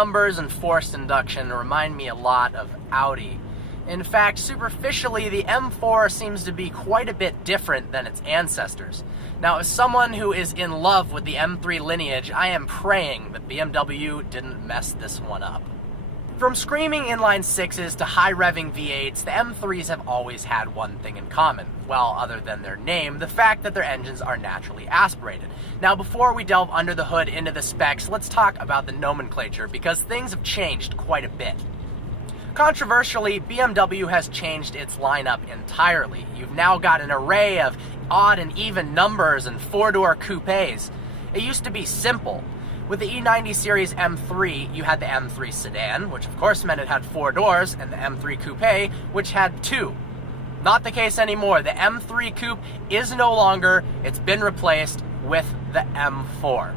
numbers and forced induction remind me a lot of Audi. In fact, superficially, the M4 seems to be quite a bit different than its ancestors. Now, as someone who is in love with the M3 lineage, I am praying that BMW didn't mess this one up. From screaming inline sixes to high-revving V8s, the M3s have always had one thing in common. Well, other than their name, the fact that their engines are naturally aspirated. Now, before we delve under the hood into the specs, let's talk about the nomenclature, because things have changed quite a bit. Controversially, BMW has changed its lineup entirely. You've now got an array of odd and even numbers and four-door coupes. It used to be simple. With the E90 series M3, you had the M3 sedan, which of course meant it had 4 doors, and the M3 coupe, which had 2. Not the case anymore. The M3 coupe is no longer. It's been replaced with the M4.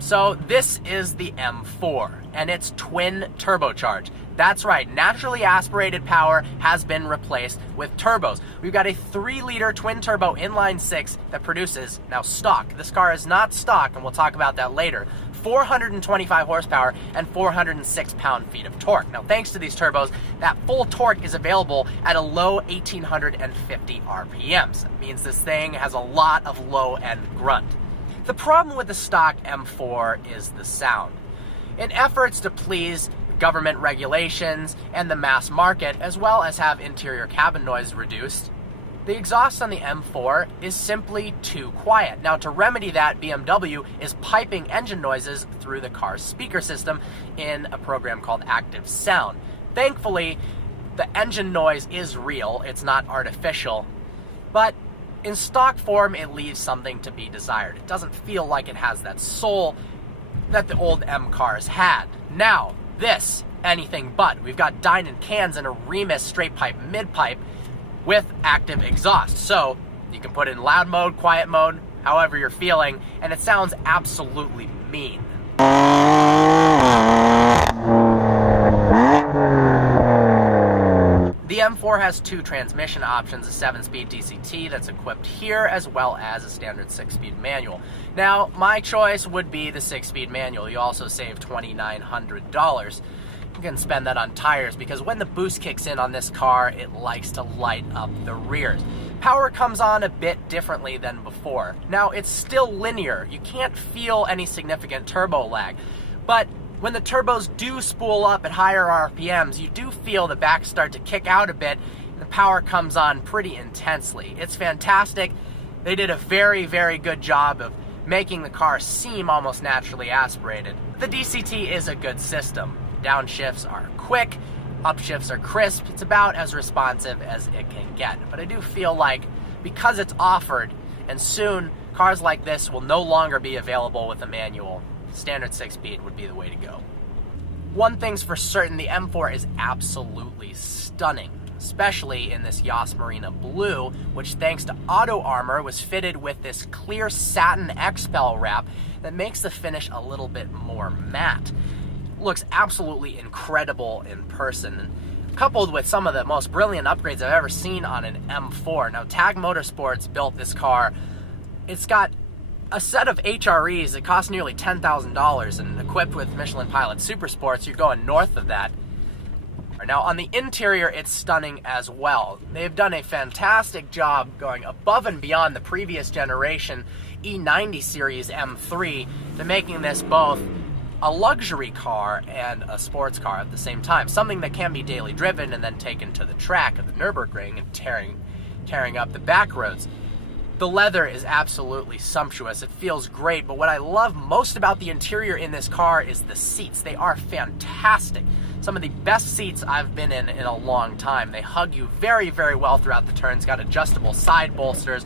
So this is the M4, and it's twin turbocharged. That's right, naturally aspirated power has been replaced with turbos. We've got a 3-liter twin-turbo inline-6 that produces, now stock, this car is not stock, and we'll talk about that later, 425 horsepower and 406 pound-feet of torque. Now, thanks to these turbos, that full torque is available at a low 1,850 RPMs. That means this thing has a lot of low-end grunt. The problem with the stock M4 is the sound. In efforts to please government regulations and the mass market, as well as have interior cabin noise reduced, the exhaust on the M4 is simply too quiet. Now, to remedy that, BMW is piping engine noises through the car's speaker system in a program called Active Sound. Thankfully, the engine noise is real, it's not artificial, but in stock form, it leaves something to be desired. It doesn't feel like it has that soul that the old M cars had. Now, this, anything but. We've got Dinan cans and a Remus straight pipe mid-pipe with active exhaust. So you can put it in loud mode, quiet mode, however you're feeling, and it sounds absolutely mean. The M4 has 2 transmission options, a 7-speed DCT that's equipped here, as well as a standard 6-speed manual. Now, my choice would be the 6-speed manual. You also save $2,900. You can spend that on tires, because when the boost kicks in on this car, it likes to light up the rears. Power comes on a bit differently than before. Now, it's still linear. You can't feel any significant turbo lag, but when the turbos do spool up at higher RPMs, you do feel the back start to kick out a bit, and the power comes on pretty intensely. It's fantastic. They did a very, very good job of making the car seem almost naturally aspirated. The DCT is a good system. Downshifts are quick, upshifts are crisp. It's about as responsive as it can get. But I do feel like, because it's offered, and soon cars like this will no longer be available with a manual, standard 6-speed would be the way to go. One thing's for certain, the M4 is absolutely stunning, especially in this Yas Marina blue, which thanks to Auto Armor was fitted with this clear satin Expel wrap that makes the finish a little bit more matte. It looks absolutely incredible in person, coupled with some of the most brilliant upgrades I've ever seen on an M4. Now, Tag Motorsports built this car. It's got a set of HREs that cost nearly $10,000, and equipped with Michelin Pilot Super Sports, you're going north of that. Now, on the interior, it's stunning as well. They've done a fantastic job going above and beyond the previous generation E90 series M3 to making this both a luxury car and a sports car at the same time. Something that can be daily driven and then taken to the track at the Nürburgring and tearing up the back roads. The leather is absolutely sumptuous. It feels great, but what I love most about the interior in this car is the seats. They are fantastic. Some of the best seats I've been in a long time. They hug you very, very well throughout the turns. Got adjustable side bolsters.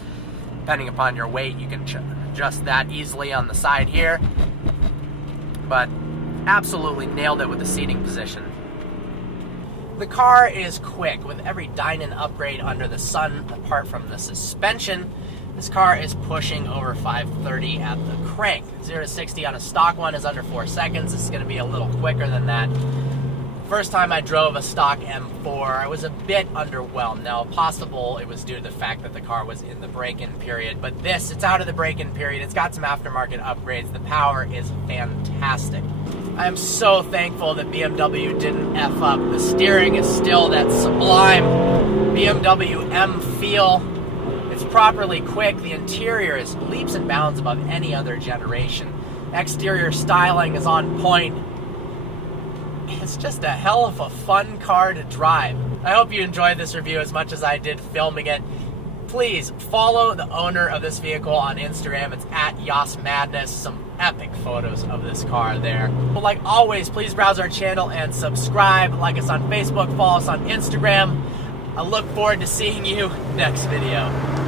Depending upon your weight, you can adjust that easily on the side here. But absolutely nailed it with the seating position. The car is quick with every Dinan upgrade under the sun, apart from the suspension. This car is pushing over 530 at the crank. 0 to 60 on a stock one is under 4 seconds. This is going to be a little quicker than that. First time I drove a stock M4, I was a bit underwhelmed. Now, possible it was due to the fact that the car was in the break-in period, but this, it's out of the break-in period. It's got some aftermarket upgrades. The power is fantastic. I am so thankful that BMW didn't F up. The steering is still that sublime BMW M feel. It's properly quick. The interior is leaps and bounds above any other generation. Exterior styling is on point. It's just a hell of a fun car to drive. I hope you enjoyed this review as much as I did filming it. Please follow the owner of this vehicle on Instagram. It's at YasMadness. Some epic photos of this car there. But like always, please browse our channel and subscribe. Like us on Facebook, follow us on Instagram. I look forward to seeing you next video.